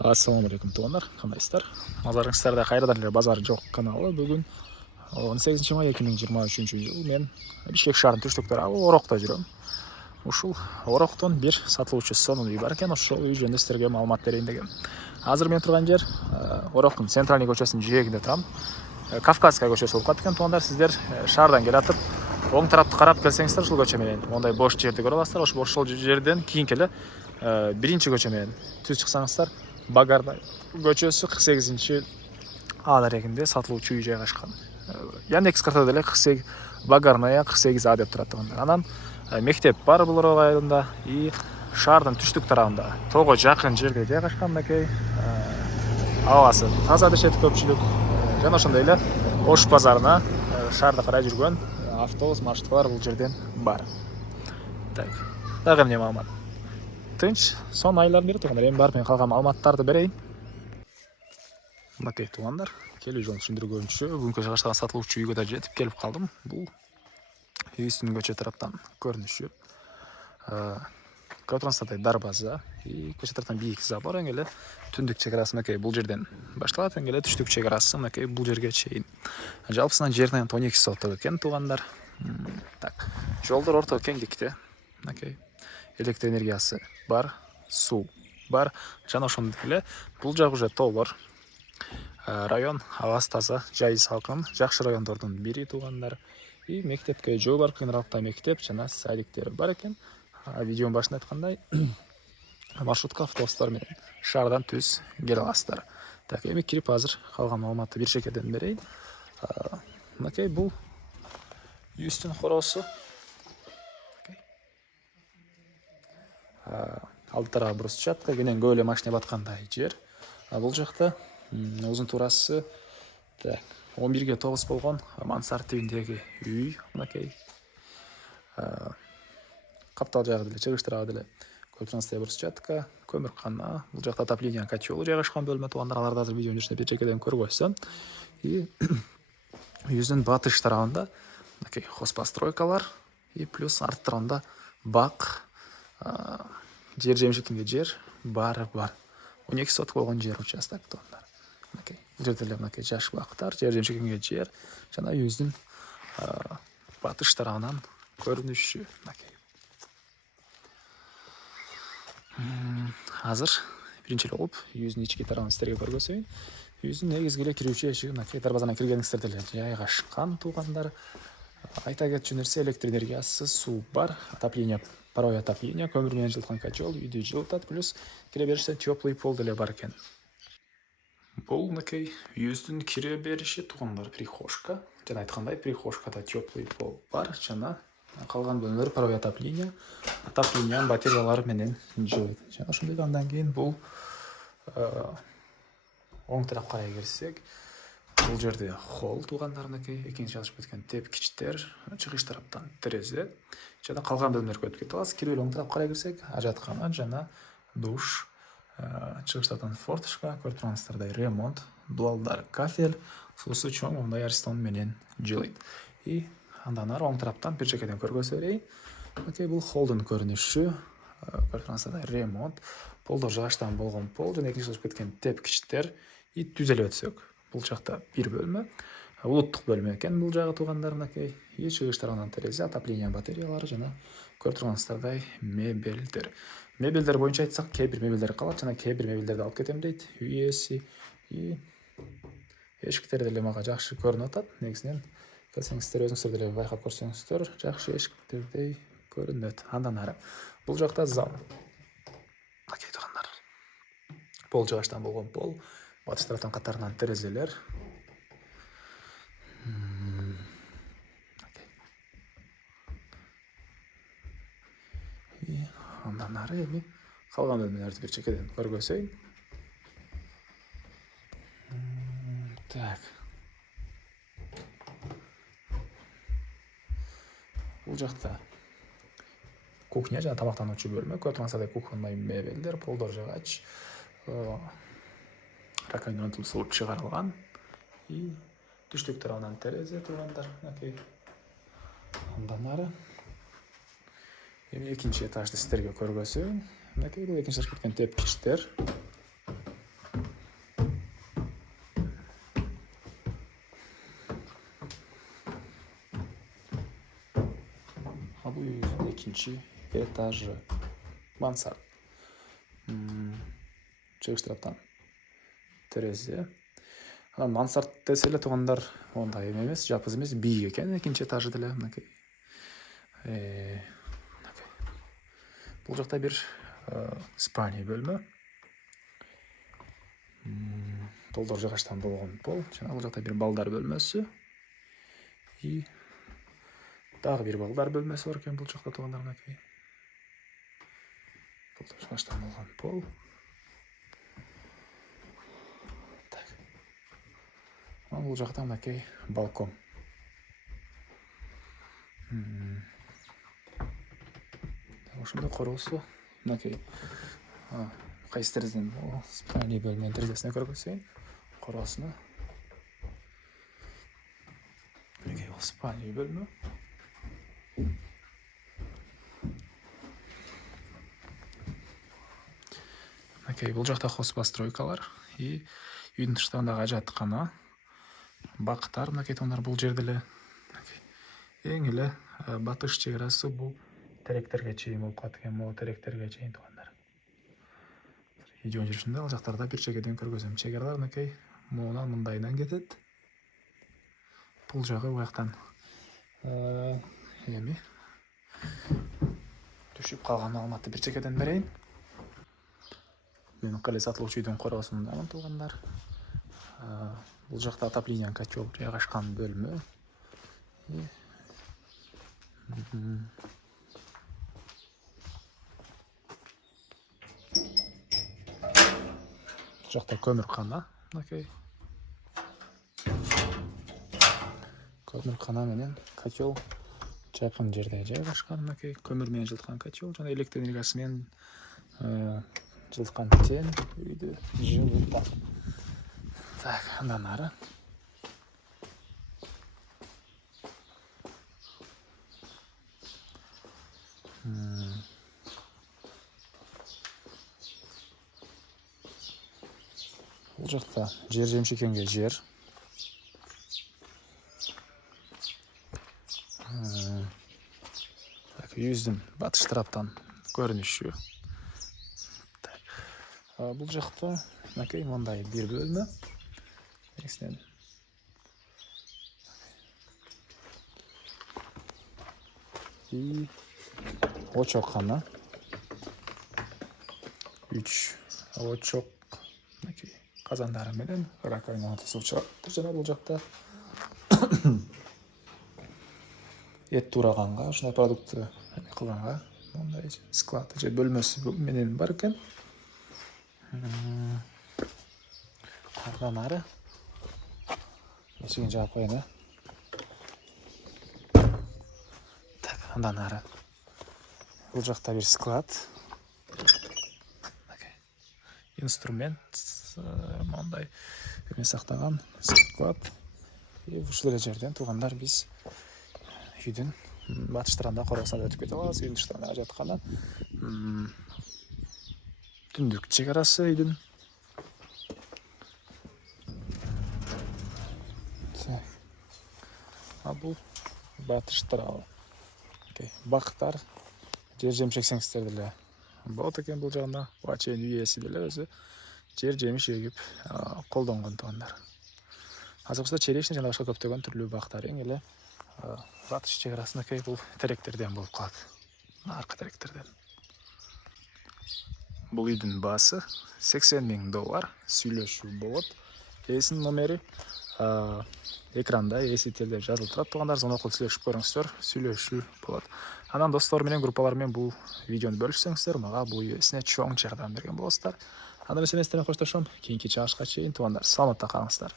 Ассаламу алейкум туугандар, кандайсыздар? Назарыңыздарда кайрадан эле базар жок каналы. Бүгүн 18 май 2023 жыл мен Бишкек шаарынын түштүк тарабы Орокто жүрөм. Ушул Ороктон бир сатылуучу сонун үй бар экен, ошол үй жөнүндө сиздерге маалымат берейин дегем. Азыр мен турган жер Ороктун центральный көчөсүнүн жээгинде турам. Кавказская көчөсү болуп калат экен туугандар. Сиздер шаардан келатып, оң тарапты карап келсеңиздер ушул көчө менен мондай бош жерди көрө аласыздар. Ошол жерден кийинки эле биринчи көчө менен түз чыксаңыздар, Багарда көчөсү 48 А дарегинде сатылуучу үй жайгашкан. Яндекс картада эле 48 Багарная 48 А деп турат туугандар. Анан мектеп бар бул районунда и шаардын түштүк тарабында тоого жакын жерге жайгашкан мынакей. Абасы таза дешет көпчүлүк. Жана ошондой эле Ош базарына шаарда карай жүргөн автобус маршруттар бул жерден бар. Так. Дагы эмне маалымат? Тынч, сон айларын берет туугандар. Эми барып мен калган маалыматтарды берейин. Мынакей туугандар, келүү жолун түшүндүргөнчө бүгүнкү жайгаштаган сатылуучу үйгө да жетип келип калдым. Бул үйүстүн көчө тараптан көрүнүшү. Көтөрөңүздар дарбаза и көчө тараптан бийик забор, эң эле түндүк чек арасы мынакей бул жерден башталат, эң эле түштүк чек арасы мынакей бул жерге чейин. Жалпысынан жеринен 12 соток экен туугандар. Так, жолдор орто кеңдикте. Мынакей электр энергиясы бар, суу бар, жана ошондой эле бул жак уже тоолор. Район абасы таза, жай салкын, жакшы райондордун бири туугандар. И мектепке жөө бар, кыйныралыкта мектеп жана садиктер бар экен. Видеонун башында айткандай, маршрутка автобустар менен шаардан түз келе аласыздар. Так, эми кирип азыр калган маалыматты бир чекеден берейин. Мынакей бул үйүстүн короосу. Алды тарабы брусчатка, кенен көп эле машина баткандай жер. Бул жакта узун туурасы 11ге 9 болгон мансард тибиндеги үй, мынакей. Каптал жагы деле, чыгыш тарабы деле көпчүлүк брусчатка, көмүркана, бул жакта отопление котелу жайгашкан бөлмө туугандар. Аларды азыр видеонун ичинде бир чекеден көргөзсөм. И үйүздүн батыш тарабында мынакей хозпостройкалар и плюс арт тарабында бак, жер жемишкинге жер бар. 12 соток болгон жер участок туугандар. Мынакей бул жерде эле мынакей жаш бактар, жер жемишкинге жер жана үйүздүн батыш тарабынан көрүнүшү мынакей. Азыр биринчи эле болуп үйүздүн ички тарабын сиздерге көргөзөйүн. Үйүздүн негизги эле кирүүчү эшиги мынакей дарбазадан киргениңиздерде эле жайгашкан туугандар. Айта кетчү нерсе, электр энергиясы, суу бар, отопление, паровое отопление, көмүр менен жылыткан котел үйдү жылытат, плюс кире бериште теплый пол деле бар экен. Бул мынакей үйүздүн кире бериши туугандар, прихожка. Жана айткандай, прихожкада теплый пол бар, жана калган бөлмөлөр паровое отопление, батареялары менен жылыйт. Жана ошондой эле андан кийин бул оң тарапка карай кирсек, бул жерде холл туугандар, мынакей экинчи алышып кеткен тепкичтер, чыгыш тараптан терезе, жана калган бөлмөлөргө өтүп кете аласыз. Кирип эле оң тарапка карай кирсек, ажаткана жана душ, чыгыш тараптан форточка, көрүп тургансыздардай ремонт, дуалдар, кафель, суусу чоң мындай Аристон менен жылыйт. И андан ары оң тараптан бир чекеден көргөзө берейин. Мынакей бул холдун көрүнүшү, көрүп тургансыздардай ремонт, полдор жыгачтан болгон пол жана экинчи алышып кеткен тепкичтер. И түз эле өтсөк, бул жакта бир бөлмө, улуттук бөлмө экен бул жагы туугандар, мынакей. И чыгыш тарабынан терезе, отопление батареялары жана көрүп тургансыздардай мебелдер. Мебелдер боюнча айтсак, кээ бир мебелдер калат жана кээ бир мебелдерди алып кетем дейт үй ээси. И эшиктер деле мага жакшы көрүнүп атат. Негизинен келсеңиздер өзүңүздөр деле байкап көрсөңүздөр, жакшы эшиктердей көрүнөт. Андан ары бул жакта зал. Мынакей туугандар. Пол жыгачтан болгон пол, батыш тараптан катарынан терезелер. И андан ары эми калган бөлмөлөрдү бир чекеден көргөзөйүн. Так. Бул жакта кухня жана тамактануучу бөлмө, көрүп тургансыздардай кухонный мебелдер, полдор жыгач, раковина суу чыгарылган. И түштүк тарабынан терезе туугандар, мынакей. Андан ары эми экинчи этажды сиздерге көргөзөйүн. Мынакей бул экинчи этаж кеткен тепкичтер. 4 этажы. Мансард. Чыгыш тараптан терезе. Мансард десе эле туугандар ондай эмес, жапыз эмес, бийик экен, 2 этажы деле. Мынакей. Бул жакта бир спальня бөлмө. Толдор жыгачтан болгон пол. Жана бул жакта бир балдар бөлмөсү. И дагы бир балдар бөлмөсү бар экен бул жакта туугандар, мынакей. Толдор жыгачтан болгон пол. Так. Бул жакта мынакей балкон. Ошондой короосу мынакей. Кайсы терезеден спальня бөлмөнүн терезесине көргөзөйүн. Короосуна. Мынакей спальня бөлмө. Мынакей бул жакта хозпостройкалар и үйдүн тыштагындагы ажаткана. Бактар мынакей туугандар бул жерде эле. Эң эле батыш чек арасы бул теректерге чейин болуп калат экен, могу теректерге чейин туугандар. Видео жүрүшүндө ал жактарда бир чекеден көргөзөм. Чек-аралар мынакей моунан мындайынан кетет. Бул жагы буяктан эми түшүп калган маалыматты бир чекеден берейин. Мен кале сатылуучу үйдүн короосундамын туугандар. Бул жакта отопление котел жайгашкан бөлмө. Бул жакта көмүркана, мынакей. Көмүркана менен котел жакын жерде жайгашкан, мынакей. Көмүр менен жылыткан котел жана электр энергиясы менен жылыткан тен үйдү жылытат. Так, андан ары. Бул жакта жер жемшекенге жер. Так, үйүбүздүн батыш тараптан көрүнүшү. Бул жакта мынакей мындай бир бөлмө. Экстен. И очоккана. 3 очок. Мынакей казандары менен раковина суу чыгат. Жана бул жакта эт тураганга, ушундай продукты кылганга мындай склад же бөлмөсү менен бар экен. Андан ары эшигин жаап коеюн. Так, андан ары. Бул жакта бир склад. Инструмент мындай эме сактаган склад. И ушул эле жерден туугандар биз үйдүн батыш тарабында короосуна өтүп кете алабыз. Үйдүн тыштагында ажаткана. Түндүк чек арасы үйдүн. Бул батыш тарабы. Бактар жер жемшек сеңиздер деле болот экен бул жагында. Буга чейин үй ээси деле өзү жер жемиш эгип колдонгон туугандар. Азыркы черешня жана башка көптөгөн түрлүү бактар эң эле батыш чек арасындагы бул теректерден болуп калат. Аркы теректерден. Бул үйдүн баасы $80,000 сүйлөшүү болот. Ээсинин номери экранда ээси деп жазылып турат. Туугандар сону окуп сүйлөшүп көрүңүздөр, сүйлөшүү болот. Анан достор менен, группалар менен бул видеону бөлүшсөңүздөр, мага бул ээсине чоң жардам берген болосуздар. Анда эмес менен коштошом. Кийинки чыгышка чейин туугандар саламатта калыңыздар.